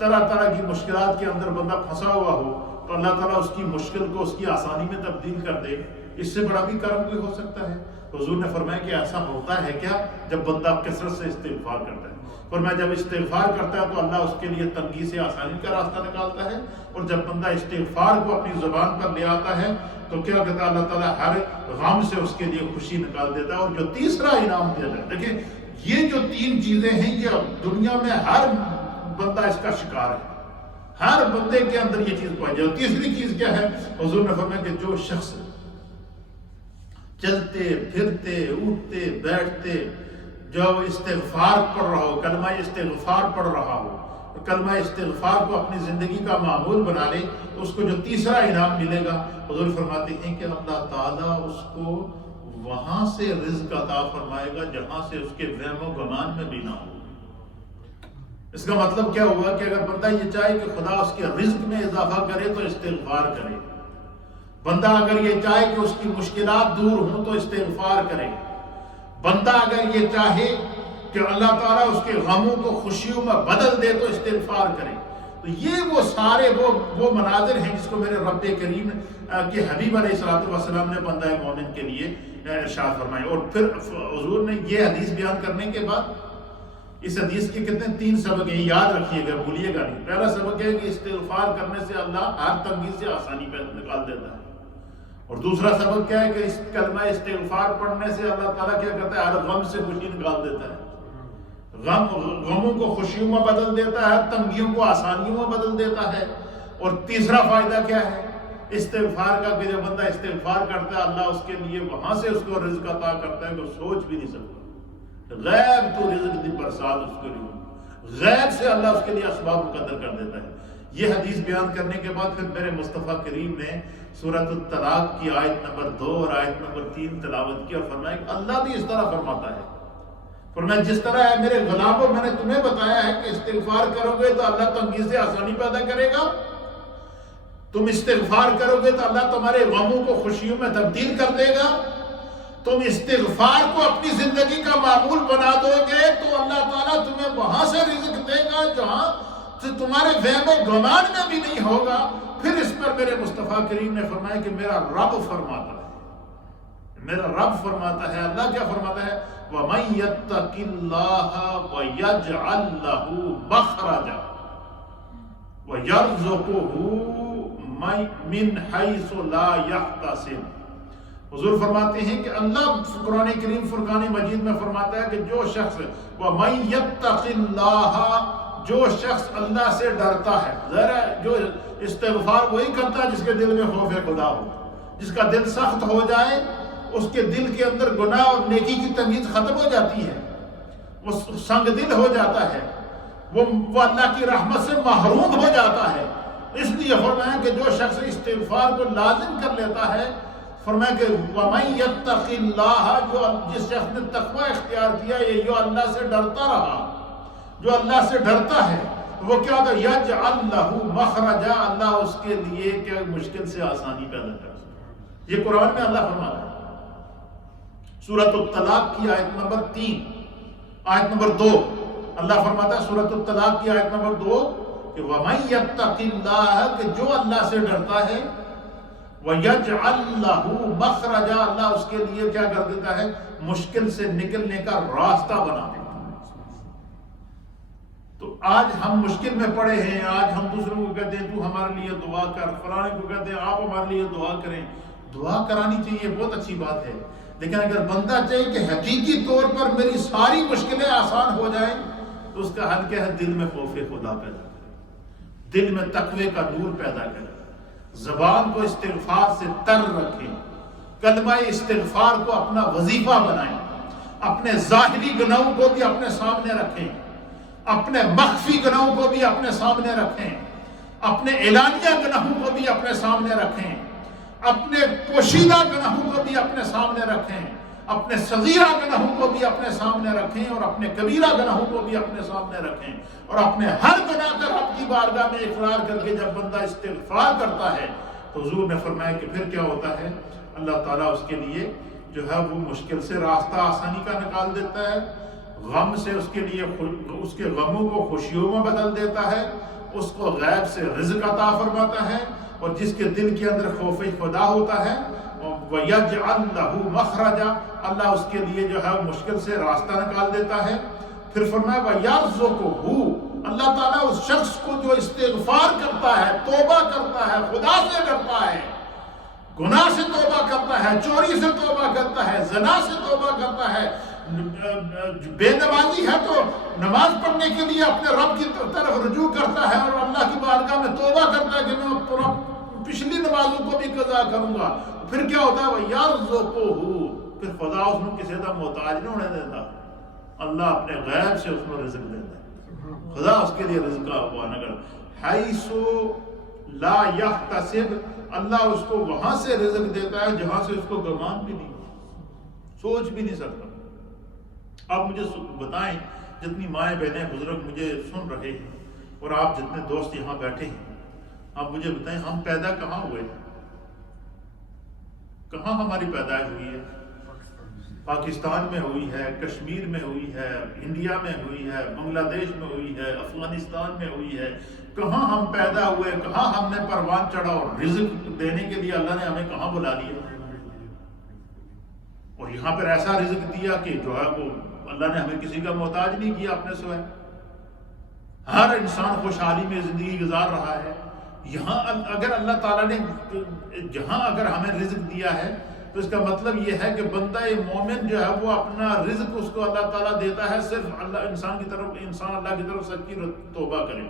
طرح طرح کی مشکلات کے اندر بندہ پھنسا ہوا ہو تو اللہ تعالیٰ اس کی مشکل کو اس کی آسانی میں تبدیل کر دے، اس سے بڑا بھی کرم بھی ہو سکتا ہے۔ حضور نے فرمایا کہ ایسا ہوتا ہے کیا جب بندہ کثرت سے استغفار کرتا ہے۔ فرمایا جب استغفار کرتا ہے تو اللہ اس کے لیے تنگی سے آسانی کا راستہ نکالتا ہے، اور جب بندہ استغفار کو اپنی زبان پر لے آتا ہے تو کیا کہتا ہے اللہ تعالیٰ ہر غم سے اس کے لیے خوشی نکال دیتا ہے۔ اور جو تیسرا انعام دیتا ہے، دیکھیں یہ جو 3 چیزیں ہیں یہ دنیا میں ہر بندہ اس کا شکار ہے، ہر بندے کے اندر یہ چیز پائی جائے۔ تیسری چیز کیا ہے؟ حضور نے فرمایا کہ جو شخص چلتے پھرتے اٹھتے بیٹھتے جو استغفار پڑھ رہا ہو، کلمہ استغفار پڑھ رہا ہو، کلمہ استغفار کو اپنی زندگی کا معمول بنا لے تو اس کو جو تیسرا انعام ملے گا، حضور فرماتے ہیں کہ اللہ تعالیٰ اس کو وہاں سے رزق عطا فرمائے گا جہاں سے اس کے وہم و گمان میں بھی نہ ہو۔ اس کا مطلب کیا ہوا کہ اگر بندہ یہ چاہے کہ خدا اس کے رزق میں اضافہ کرے تو استغفار کرے، بندہ اگر یہ چاہے کہ اس کی مشکلات دور ہوں تو استغفار کرے، بندہ اگر یہ چاہے کہ اللہ تعالیٰ اس کے غموں کو خوشیوں میں بدل دے تو استغفار کرے۔ تو یہ وہ سارے وہ مناظر ہیں جس کو میرے رب کریم کے حبیب علیہ السلام نے بندہ مومن کے لیے ارشاد فرمائے۔ اور پھر حضور نے یہ حدیث بیان کرنے کے بعد اس حدیث کے کتنے 3 سبق ہیں، یاد رکھیے گا، بھولیے گا نہیں۔ پہلا سبق ہے کہ استغفار کرنے سے اللہ ہر تنگی سے آسانی پہ نکال دیتا ہے، اور دوسرا سبق کیا ہے کہ اس کلمہ استغفار پڑھنے سے اللہ تعالیٰ کیا کرتا ہے؟ ہر غم سے خوشی نکال دیتا ہے، غموں کو خوشیوں میں بدل دیتا ہے، تنگیوں کو آسانیوں میں بدل دیتا ہے۔ اور تیسرا فائدہ کیا ہے استغفار کا؟ کہ جب بندہ استغفار کرتا ہے اللہ اس کے لیے وہاں سے اس کو رزق عطا کرتا ہے کہ سوچ بھی نہیں سکتا، غیب تو رزق دی برسات اس کو نہیں، غیب سے اللہ اس کے لیے اسباب مقدر کر دیتا ہے۔ یہ حدیث بیان کرنے کے بعد پھر میرے مصطفیٰ کریم نے سورۃ الطلاق کی آیت نمبر 2 اور آیت نمبر 3 تلاوت کی اور فرمایا کہ اللہ بھی اس طرح فرماتا ہے، فرمایا جس طرح ہے میرے غلاموں میں نے تمہیں بتایا ہے کہ استغفار کرو گے تو اللہ تنگی سے آسانی پیدا کرے گا، تم استغفار کرو گے تو اللہ تمہارے غموں کو خوشیوں میں تبدیل کر دے گا، تم استغفار کو اپنی زندگی کا معمول بنا دو گے تو اللہ تعالیٰ تمہیں وہاں سے رزق دے گا جہاں سے تمہارے وہم و گمان میں بھی نہیں ہوگا۔ پھر اس پر میرے مصطفیٰ کریم نے فرمایا کہ میرا رب فرماتا ہے، میرا رب فرماتا ہے، اللہ کیا فرماتا ہے؟ وَمَن يَتَّقِ اللَّهَ وَيَجْعَل لَّهُ مَخْرَجًا وَيَرْزُقْهُ مِنْ حَيْثُ لَا يَحْتَسِبُ۔ حضور فرماتے ہیں کہ اللہ قرآن کریم فرقان مجید میں فرماتا ہے کہ جو شخص وَمَن يَتَّقِ اللَّهَ، جو شخص اللہ سے ڈرتا ہے، ذرا جو استغفار وہی کرتا ہے جس کے دل میں خوف خدا ہو، جس کا دل سخت ہو جائے اس کے دل کے اندر گناہ اور نیکی کی تمیز ختم ہو جاتی ہے، وہ سنگ دل ہو جاتا ہے، وہ اللہ کی رحمت سے محروم ہو جاتا ہے۔ اس لیے فرمایا کہ جو شخص استغفار کو لازم کر لیتا ہے، فرمایا کہ وَمَن يَتَّقِ اللَّهَ، جو جس شخص نے تقوی اختیار کیا ہے، جو اللہ سے ڈرتا رہا، جو اللہ سے ڈرتا ہے، وہ کیا ہوتا ہے؟ یجعل لہ مخرجا، اللہ اس کے لیے کیا مشکل سے آسانی پیدا کر۔ یہ قرآن میں اللہ فرماتا ہے سورۃ الطلاق کی آیت نمبر 3 آیت نمبر 2، اللہ فرماتا ہے سورۃ الطلاق کی آیت نمبر 2 کہ وَمَن يَتَّقِ اللَّهَ، کہ جو اللہ سے ڈرتا ہے، وَيَجْعَل لَّهُ مَخْرَجًا، اللہ اس کے لیے کیا کر دیتا ہے؟ مشکل سے نکلنے کا راستہ بنا دیتا ہے۔ تو آج ہم مشکل میں پڑے ہیں، آج ہم دوسروں کو کہتے ہیں تو ہمارے لیے دعا کر، فلانے کو کہتے ہیں آپ ہمارے لیے دعا کریں۔ دعا کرانی چاہیے، بہت اچھی بات ہے، لیکن اگر بندہ چاہے کہ حقیقی طور پر میری ساری مشکلیں آسان ہو جائیں تو اس کا حل کیا ہے؟ دل میں خوف خدا پیدا کرے، دل میں تقوی کا نور پیدا کرے، زبان کو استغفار سے تر رکھیں، کلمہ استغفار کو اپنا وظیفہ بنائیں، اپنے ظاہری گناہوں کو بھی اپنے سامنے رکھیں، اپنے مخفی گناہوں کو بھی اپنے سامنے رکھیں، اپنے اعلانیہ گناہوں کو بھی اپنے سامنے رکھیں، اپنے پوشیدہ گناہوں کو بھی اپنے سامنے رکھیں، اپنے صغیرہ گناہوں کو بھی اپنے سامنے رکھیں اور اپنے کبیرہ گناہوں کو بھی اپنے سامنے رکھیں، اور اپنے ہر گناہ کا رب کی بارگاہ میں اقرار کر کے جب بندہ استغفار کرتا ہے تو حضور نے فرمایا کہ پھر کیا ہوتا ہے، اللہ تعالیٰ اس کے لیے جو ہے وہ مشکل سے راستہ آسانی کا نکال دیتا ہے، غم سے اس کے لیے اس کے غموں کو خوشیوں میں بدل دیتا ہے، اس کو غیب سے رزق عطا فرماتا ہے، اور جس کے دل کے اندر خوف خدا ہوتا ہے وَيَجْعَلْ لَهُ مَخْرَجًا، اللہ اس کے لیے جو ہے مشکل سے راستہ نکال دیتا ہے۔ پھر فرمایا وَيَرْزُقُهُ، اللہ تعالیٰ اس شخص کو جو استغفار کرتا ہے، توبہ کرتا ہے، خدا سے ڈرتا ہے، گناہ سے توبہ کرتا ہے، چوری سے توبہ کرتا ہے، زنا سے توبہ کرتا ہے، بے نمازی ہے تو نماز پڑھنے کے لیے اپنے رب کی طرف رجوع کرتا ہے اور اللہ کی بارگاہ میں توبہ کرتا ہے کہ میں پچھلی نمازوں کو بھی قضا کروں گا، پھر کیا ہوتا ہے وَيَرْزُقُهُ، پھر خدا اس میں کسی کا محتاج نہیں ہونے دیتا، اللہ اپنے غیب سے اس کو رزق دیتا ہے، خدا اس کے لیے رزق کا بہانہ کرتا ہے، حَيْثُ لَا يَحْتَسِبْ، اللہ اس کو وہاں سے رزق دیتا ہے جہاں سے اس کو گمان بھی نہیں، سوچ بھی نہیں سکتا۔ آپ مجھے بتائیں، جتنی مائیں بہنیں بزرگ مجھے سن رہے ہیں اور آپ جتنے دوست یہاں بیٹھے ہیں، آپ مجھے بتائیں ہم پیدا کہاں ہوئے، کہاں ہماری پیدائش ہوئی ہے؟ پاکستان میں ہوئی ہے، کشمیر میں ہوئی ہے، انڈیا میں ہوئی ہے، بنگلہ دیش میں ہوئی ہے، افغانستان میں ہوئی ہے، کہاں ہم پیدا ہوئے، کہاں ہم نے پروان چڑھا، اور رزق دینے کے لیے اللہ نے ہمیں کہاں بلا دیا، اور یہاں پر ایسا رزق دیا کہ جو ہے وہ اللہ نے ہمیں کسی کا محتاج نہیں کیا اپنے سوائے، ہر انسان خوشحالی میں زندگی گزار رہا ہے۔ یہاں اگر اللہ تعالیٰ نے جہاں اگر ہمیں رزق دیا ہے تو اس کا مطلب یہ ہے کہ بندہ مومن جو ہے وہ اپنا رزق اس کو اللہ تعالیٰ دیتا ہے، صرف اللہ انسان اللہ کی طرف سچی توبہ کرے۔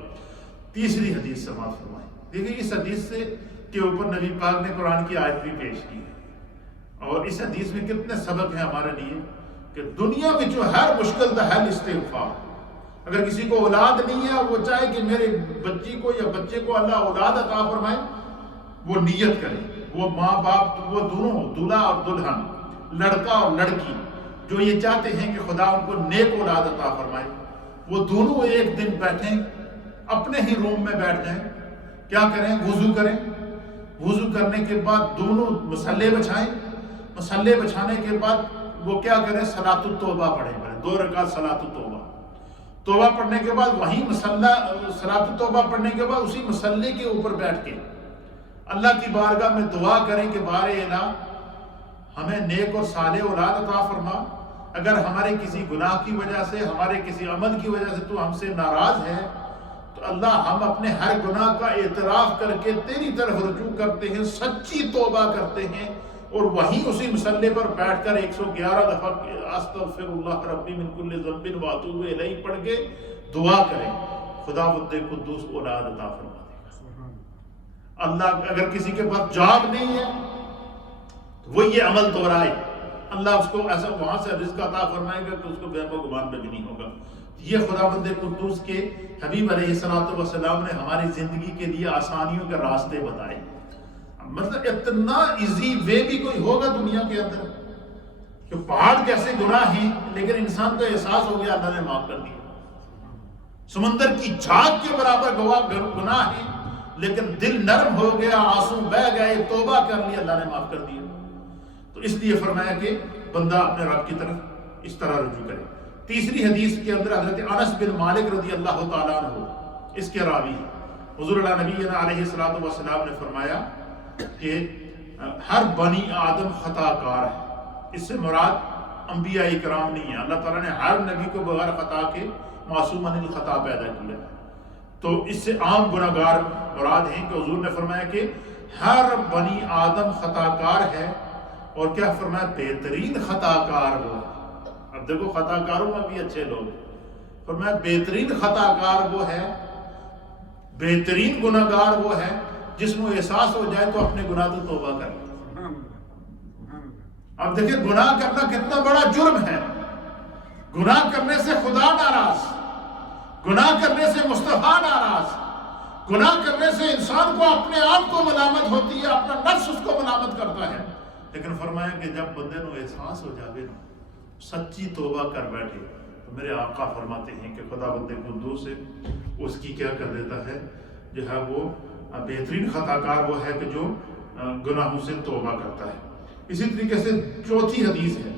تیسری حدیث سماعت فرمائیں، دیکھیں اس حدیث سے کے اوپر نبی پاک نے قرآن کی آیت بھی پیش کی ہے، اور اس حدیث میں کتنے سبق ہیں ہمارے لیے کہ دنیا میں جو ہر مشکل دا حل استغفار۔ اگر کسی کو اولاد نہیں ہے، وہ چاہے کہ میرے بچی کو یا بچے کو اللہ اولاد عطا فرمائے، وہ نیت کرے، وہ ماں باپ وہ دونوں، دولہا اور دلہن، لڑکا اور لڑکی جو یہ چاہتے ہیں کہ خدا ان کو نیک اولاد عطا فرمائے، وہ دونوں ایک دن بیٹھیں، اپنے ہی روم میں بیٹھ جائیں، کیا کریں، وضو کریں، وضو کرنے کے بعد دونوں مصلے بچھائیں، مصلے بچھانے کے بعد وہ کیا کریں، صلاۃ التوبہ پڑھیں، 2 رکعت صلاۃ التوبہ، توبہ پڑھنے کے بعد وہیں صلاۃ التوبہ پڑھنے کے بعد اسی مصلے کے اوپر بیٹھ کے اللہ کی بارگاہ میں دعا کریں کہ بار الہ ہمیں نیک اور صالح اولاد عطا فرما، اگر ہمارے کسی گناہ کی وجہ سے، ہمارے کسی عمل کی وجہ سے تو ہم سے ناراض ہے تو اللہ ہم اپنے ہر گناہ کا اعتراف کر کے تیری طرف رجوع کرتے ہیں، سچی توبہ کرتے ہیں، اور وہیں اسی مصلے پر بیٹھ کر 111 دفعہ استغفر اللہ ربی من کل ذنب واتوب الیہ پڑھ کے دعا کریں، خدا بندے قدوس اولاد عطا فرما دے گا۔ اللہ اگر کسی کے پاس جاب نہیں ہے تو وہ یہ عمل دہرائے، اللہ اس کو ایسا وہاں سے رزق عطا فرمائے گا کہ اس کو بے گمان میں بھی نہیں ہوگا۔ یہ خدا بند قدوس کے حبیب علیہ الصلوۃ والسلام نے ہماری زندگی کے لیے آسانیوں کے راستے بتائے۔ مطلب اتنا ایزی وے بھی کوئی ہوگا دنیا کے اندر کہ پہاڑ کیسے گناہ ہیں لیکن انسان کو احساس ہو گیا اللہ نے معاف کر دیا، سمندر کی جھاگ کے برابر گناہ ہیں لیکن دل نرم ہو گیا، آنسو بہہ گئے، توبہ کر لی، اللہ نے معاف کر دیا۔ تو اس لیے فرمایا کہ بندہ اپنے رب کی طرف اس طرح رجوع کرے۔ تیسری حدیث کے اندر حضرت انس بن مالک رضی اللہ تعالیٰ عنہ اس کے راوی ہیں، حضور اللہ نبی علیہ الصلوۃ والسلام نے فرمایا کہ ہر بنی آدم خطا کار ہے، اس سے مراد انبیاء اکرام نہیں ہے، اللہ تعالیٰ نے ہر نبی کو بغیر خطا کے معصوم عن الخطا پیدا کیا، تو اس سے عام گناہگار مراد ہیں کہ حضور نے فرمایا کہ ہر بنی آدم خطا کار ہے، اور کیا فرمایا، بہترین خطا کار وہ ہے۔ اب دیکھو خطا کاروں میں بھی اچھے لوگ، فرمایا بہترین خطا کار وہ ہے، بہترین گناہگار وہ ہے جس کو احساس ہو جائے تو اپنے گناہ تو توبہ کر لے۔ اب دیکھیں گناہ کرنا کتنا بڑا جرم ہے، گناہ کرنے سے خدا ناراض، گناہ کرنے سے مصطفیٰ ناراض، گناہ کرنے سے انسان کو اپنے آپ کو ملامت ہوتی ہے، اپنا نفس اس کو ملامت کرتا ہے، لیکن فرمایا کہ جب بندے نو احساس ہو جاوے نا سچی توبہ کر بیٹھے تو میرے آقا فرماتے ہیں کہ خدا بندے قدوس ہے اس کی کیا کر دیتا ہے جو ہے وہ بہترین خطا کار وہ ہے کہ جو گناہوں سے توبہ کرتا ہے. اسی طریقے سے چوتھی حدیث ہے،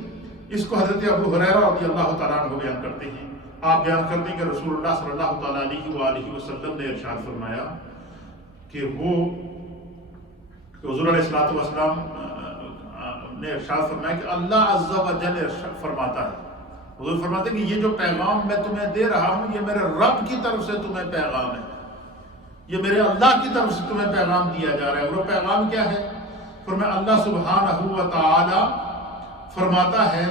اس کو حضرت ابو ہریرہ رضی اللہ تعالیٰ عنہ بیان کرتے ہیں. آپ بیان کرتے ہیں کہ رسول اللہ صلی اللہ تعالیٰ علیہ وآلہ وسلم نے ارشاد فرمایا کہ وہ حضور علیہ السلام نے ارشاد فرمایا کہ اللہ عز و جل فرماتا ہے، حضور فرماتے ہیں کہ یہ جو پیغام میں تمہیں دے رہا ہوں یہ میرے رب کی طرف سے تمہیں پیغام ہے، یہ میرے اللہ کی طرف سے تمہیں پیغام دیا جا رہا ہے. اور وہ پیغام کیا ہے؟ فرمایا اللہ سبحانہ و تعالی فرماتا ہے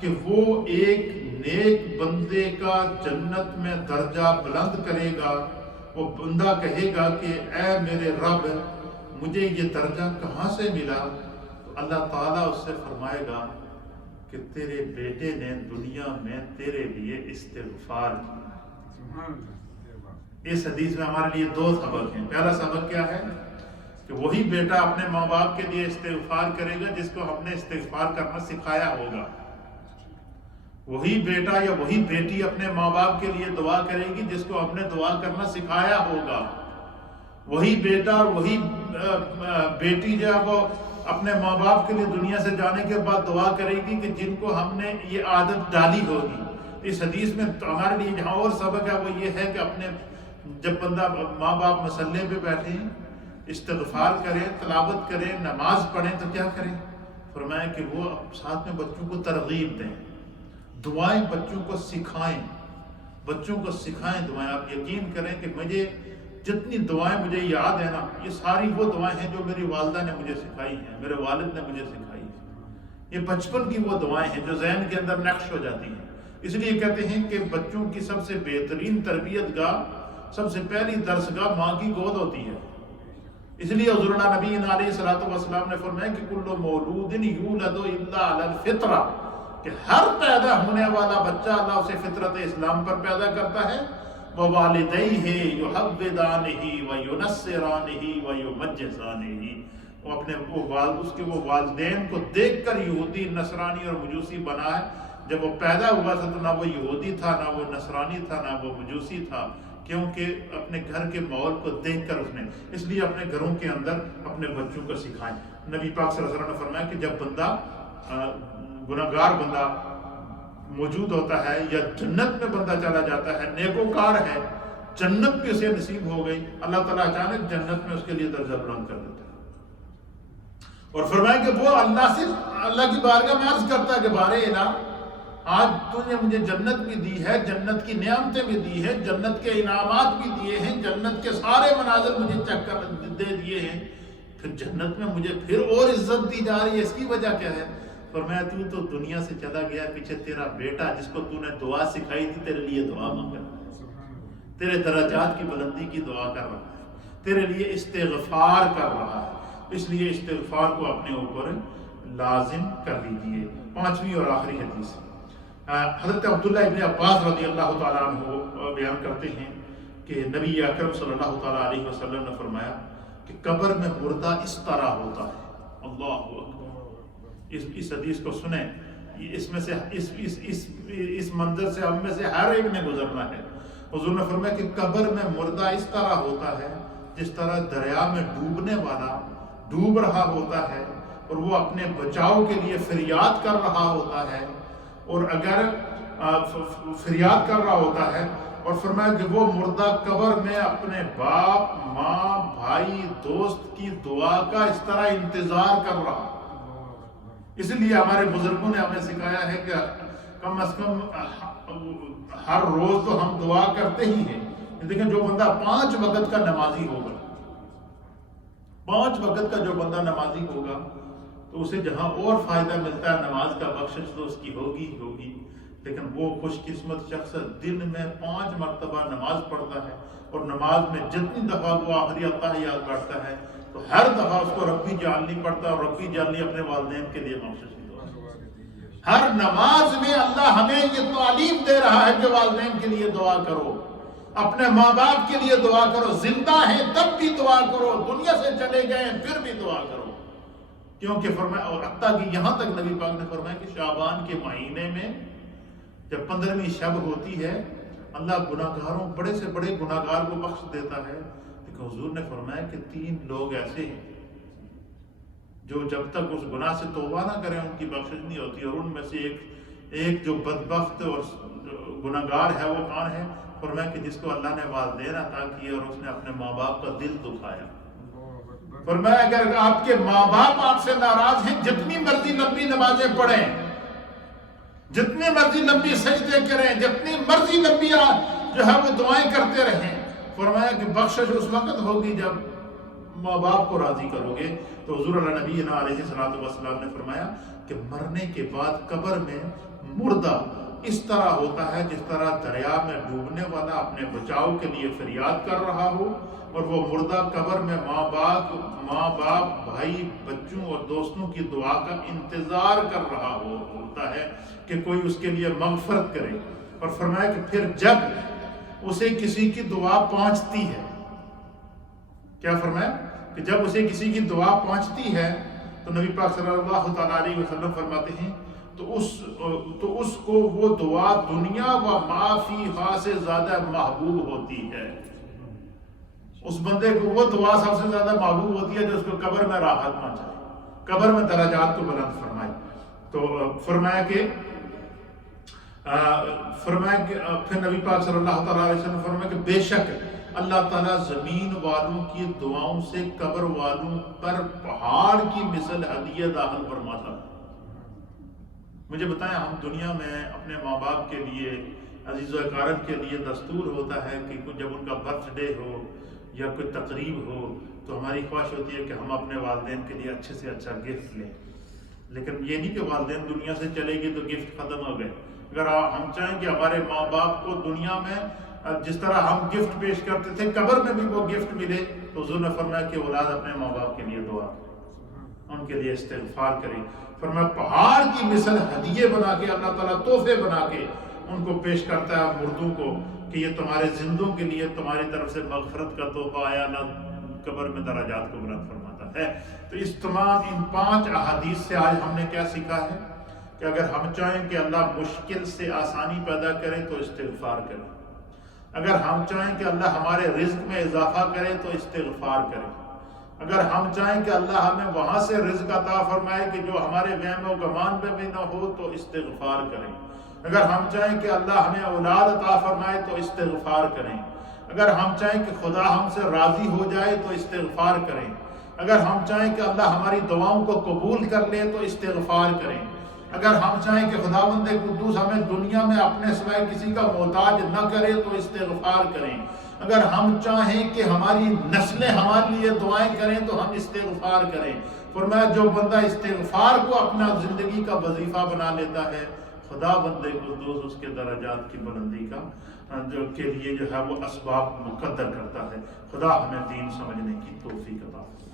کہ وہ ایک نیک بندے کا جنت میں درجہ بلند کرے گا. وہ بندہ کہے گا کہ اے میرے رب مجھے یہ درجہ کہاں سے ملا؟ تو اللہ تعالیٰ اس سے فرمائے گا کہ تیرے بیٹے نے دنیا میں تیرے لیے استغفار کیا. اس حدیث میں ہمارے لیے دو سبق ہیں. پہلا سبق کیا ہے کہ وہی بیٹا اپنے ماں باپ کے لیے استغفار کرے گا جس کو ہم نے استغفار کرنا سکھایا ہوگا. وہی بیٹا یا وہی بیٹی اپنے ماں باپ کے لیے دعا کرے گی جس کو ہم نے دعا کرنا سکھایا ہوگا. وہی بیٹا اور وہی بیٹی جو ہے وہ اپنے ماں باپ کے لیے دنیا سے جانے کے بعد دعا کرے گی کہ جن کو ہم نے یہ عادت ڈالی ہوگی. اس حدیث میں ہمارے لیے جہاں اور سبق ہے وہ یہ ہے کہ اپنے جب بندہ ماں باپ مسلے پہ بیٹھے استغفار کریں، تلاوت کریں، نماز پڑھیں تو کیا کریں؟ فرمایا کہ وہ ساتھ میں بچوں کو ترغیب دیں، دعائیں بچوں کو سکھائیں، بچوں کو سکھائیں دعائیں. آپ یقین کریں کہ مجھے جتنی دعائیں مجھے یاد ہیں نا یہ ساری وہ دعائیں ہیں جو میری والدہ نے مجھے سکھائی ہیں، میرے والد نے مجھے سکھائی ہیں. یہ بچپن کی وہ دعائیں ہیں جو ذہن کے اندر نقش ہو جاتی ہیں. اس لیے کہتے ہیں کہ بچوں کی سب سے بہترین تربیت گاہ، سب سے پہلی درس گاہ ماں کی گود ہوتی ہے. اس لیے حضور نبی علیہ الصلوۃ والسلام نے فرمایا کہ کل مولود یولد الا علی الفطرہ، کہ ہر پیدا ہونے والا بچہ اللہ اسے فطرت اسلام پر پیدا کرتا ہے. ووالدیہ یحودانہ وینصرانہ ویمجسانہ، وہ اپنے اس کے وہ والدین کو دیکھ کر یہودی، نصرانی اور مجوسی بنا ہے. جب وہ پیدا ہوا تھا تو نہ وہ یہودی تھا، نہ وہ نصرانی تھا، نہ وہ مجوسی تھا، کیونکہ اپنے گھر کے ماحول کو دیکھ کر اس نے. اس لیے اپنے گھروں کے اندر اپنے بچوں کو سکھائیں. نبی پاک صلی اللہ علیہ وسلم نے فرمایا کہ جب بندہ گناہگار بندہ موجود ہوتا ہے یا جنت میں بندہ چلا جاتا ہے، نیکوکار ہے، جنت بھی اسے نصیب ہو گئی، اللہ تعالیٰ اچانک جنت میں اس کے لیے درجہ بلند کر دیتا ہے. اور فرمایا کہ وہ اللہ کی بارگاہ میں عرض کرتا ہے کہ بارے الہ، آج تو نے مجھے جنت بھی دی ہے، جنت کی نعمتیں بھی دی ہیں، جنت کے انعامات بھی دیے ہیں، جنت کے سارے مناظر مجھے چیک کر دے دیے ہیں، پھر جنت میں مجھے پھر اور عزت دی جا رہی ہے، اس کی وجہ کیا ہے؟ فرمایا تو دنیا سے چلا گیا، پیچھے تیرا بیٹا جس کو تو نے دعا سکھائی تھی تیرے لیے دعا مانگ رہا ہے، تیرے درجات کی بلندی کی دعا کر رہا ہے، تیرے لیے استغفار کر رہا ہے. اس لیے استغفار کو اپنے اوپر لازم کر لیجیے. پانچویں اور آخری حدیث حضرت عبداللہ ابن عباس رضی اللہ تعالیٰ عنہ بیان کرتے ہیں کہ نبی اکرم صلی اللہ تعالیٰ علیہ وسلم نے فرمایا کہ قبر میں مردہ اس طرح ہوتا ہے. اللہ اکبر. اس حدیث کو سنیں، اس میں سے اس منظر سے ہم میں سے ہر ایک نے گزرنا ہے. حضور نے فرمایا کہ قبر میں مردہ اس طرح ہوتا ہے جس طرح دریا میں ڈوبنے والا ڈوب رہا ہوتا ہے اور وہ اپنے بچاؤ کے لیے فریاد کر رہا ہوتا ہے، اور اگر فریاد کر رہا ہوتا ہے، اور فرمایا کہ وہ مردہ قبر میں اپنے باپ، ماں، بھائی، دوست کی دعا کا اس طرح انتظار کر رہا. اس لیے ہمارے بزرگوں نے ہمیں سکھایا ہے کہ کم از کم ہر روز تو ہم دعا کرتے ہی ہیں. دیکھیں جو بندہ 5 وقت کا نمازی ہوگا، 5 وقت کا جو بندہ نمازی ہوگا تو اسے جہاں اور فائدہ ملتا ہے نماز کا بخشش تو اس کی ہوگی ہی ہوگی. لیکن وہ خوش قسمت شخص دن میں 5 مرتبہ نماز پڑھتا ہے، اور نماز میں جتنی دفعہ وہ آخری التحیات پڑھتا ہے تو ہر دفعہ اس کو ربی جعلنی پڑھتا ہے، اور ربی جعلنی اپنے والدین کے لیے بخشش کی دعا. ہر نماز میں اللہ ہمیں یہ تعلیم دے رہا ہے کہ والدین کے لیے دعا کرو، اپنے ماں باپ کے لیے دعا کرو، زندہ ہیں تب بھی دعا کرو، دنیا سے چلے گئے پھر بھی دعا کرو. کیونکہ فرمایا، اور حتیٰ کہ یہاں تک نبی پاک نے فرمایا کہ شعبان کے مہینے میں جب 15ویں شب ہوتی ہے اللہ گناہگاروں، بڑے سے بڑے گناہگار کو بخش دیتا ہے. لیکن حضور نے فرمایا کہ 3 لوگ ایسے ہیں جو جب تک اس گناہ سے توبہ نہ کریں ان کی بخشش نہیں ہوتی. اور ان میں سے ایک جو بدبخت اور گناہگار ہے وہ کون ہے؟ فرمایا کہ جس کو اللہ نے والدین عطا کیے اور اس نے اپنے ماں باپ کا دل دکھایا. فرمایا اگر آپ کے ماں باپ آپ سے ناراض ہیں، جتنی مرضی لمبی نمازیں پڑھیں، جتنی مرضی لمبی سجدے کریں، جتنی مرضی لمبی جو ہے وہ دعائیں کرتے رہیں، فرمایا کہ بخشش اس وقت ہوگی جب ماں باپ کو راضی کرو گے. تو حضور اللہ نبی علیہ الصلوۃ والسلام نے فرمایا کہ مرنے کے بعد قبر میں مردہ اس طرح ہوتا ہے جس طرح دریا میں ڈوبنے والا اپنے بچاؤ کے لیے فریاد کر رہا ہو، اور وہ مردہ قبر میں ماں باپ بھائی بچوں اور دوستوں کی دعا کا انتظار کر رہا ہوتا ہے کہ کوئی اس کے لیے مغفرت کرے. اور فرمایا کہ پھر جب اسے کسی کی دعا پہنچتی ہے، کیا فرمایا کہ جب اسے کسی کی دعا پہنچتی ہے تو نبی پاک صلی اللہ تعالیٰ علیہ وسلم فرماتے ہیں تو اس کو وہ دعا دنیا و ما فیہا سے زیادہ محبوب ہوتی ہے. اس بندے کو وہ دعا سب سے زیادہ محبوب ہوتی ہے جو اس کو قبر میں راحت پہنچائے، قبر میں درجات کو بلند فرمائے. تو فرمایا کہ پھر نبی پاک صلی اللہ تعالیٰ علیہ وسلم فرمایا کہ بے شک اللہ تعالیٰ زمین والوں کی دعاؤں سے قبر والوں پر پہاڑ کی مثل ہدیہ داخل فرماتا ہے. مجھے بتائیں، ہم دنیا میں اپنے ماں باپ کے لیے، عزیز و اقارب کے لیے دستور ہوتا ہے کہ جب ان کا برتھ ڈے ہو یا کوئی تقریب ہو تو ہماری خواہش ہوتی ہے کہ ہم اپنے والدین کے لیے اچھے سے اچھا گفٹ لیں. لیکن یہ نہیں کہ والدین دنیا سے چلے گئے تو گفٹ ختم ہو گئے. اگر ہم چاہیں کہ ہمارے ماں باپ کو دنیا میں جس طرح ہم گفٹ پیش کرتے تھے قبر میں بھی وہ گفٹ ملے، تو حضور نے فرمایا کہ اولاد اپنے ماں باپ کے لیے دعا کرے، ان کے لیے استغفار کرے. فرمایا پہاڑ کی مثل ہدیے بنا کے اللہ تعالیٰ تحفے بنا کے ان کو پیش کرتا ہے مردوں کو کہ یہ تمہارے زندوں کے لیے تمہاری طرف سے مغفرت کا تحفہ آیا، اللہ قبر میں درجات کو بلند فرماتا ہے. تو اس تمام ان 5 احادیث سے آج ہم نے کیا سیکھا ہے کہ اگر ہم چاہیں کہ اللہ مشکل سے آسانی پیدا کرے تو استغفار کرے، اگر ہم چاہیں کہ اللہ ہمارے رزق میں اضافہ کرے تو استغفار کرے، اگر ہم چاہیں کہ اللہ ہمیں وہاں سے رزق عطا فرمائے کہ جو ہمارے وہم و گمان میں بھی نہ ہو تو استغفار کریں، اگر ہم چاہیں کہ اللہ ہمیں اولاد عطا فرمائے تو استغفار کریں، اگر ہم چاہیں کہ خدا ہم سے راضی ہو جائے تو استغفار کریں، اگر ہم چاہیں کہ اللہ ہماری دعاؤں کو قبول کر لے تو استغفار کریں، اگر ہم چاہیں کہ خداوند قدوس ہمیں دنیا میں اپنے سوائے کسی کا محتاج نہ کرے تو استغفار کریں، اگر ہم چاہیں کہ ہماری نسلیں ہمارے لیے دعائیں کریں تو ہم استغفار کریں. فرمایا جو بندہ استغفار کو اپنا زندگی کا وظیفہ بنا لیتا ہے خداوند قدوس اس کے درجات کی بلندی کا کے لیے جو ہے وہ اسباب مقدر کرتا ہے. خدا ہمیں دین سمجھنے کی توفیق عطا فرمائے.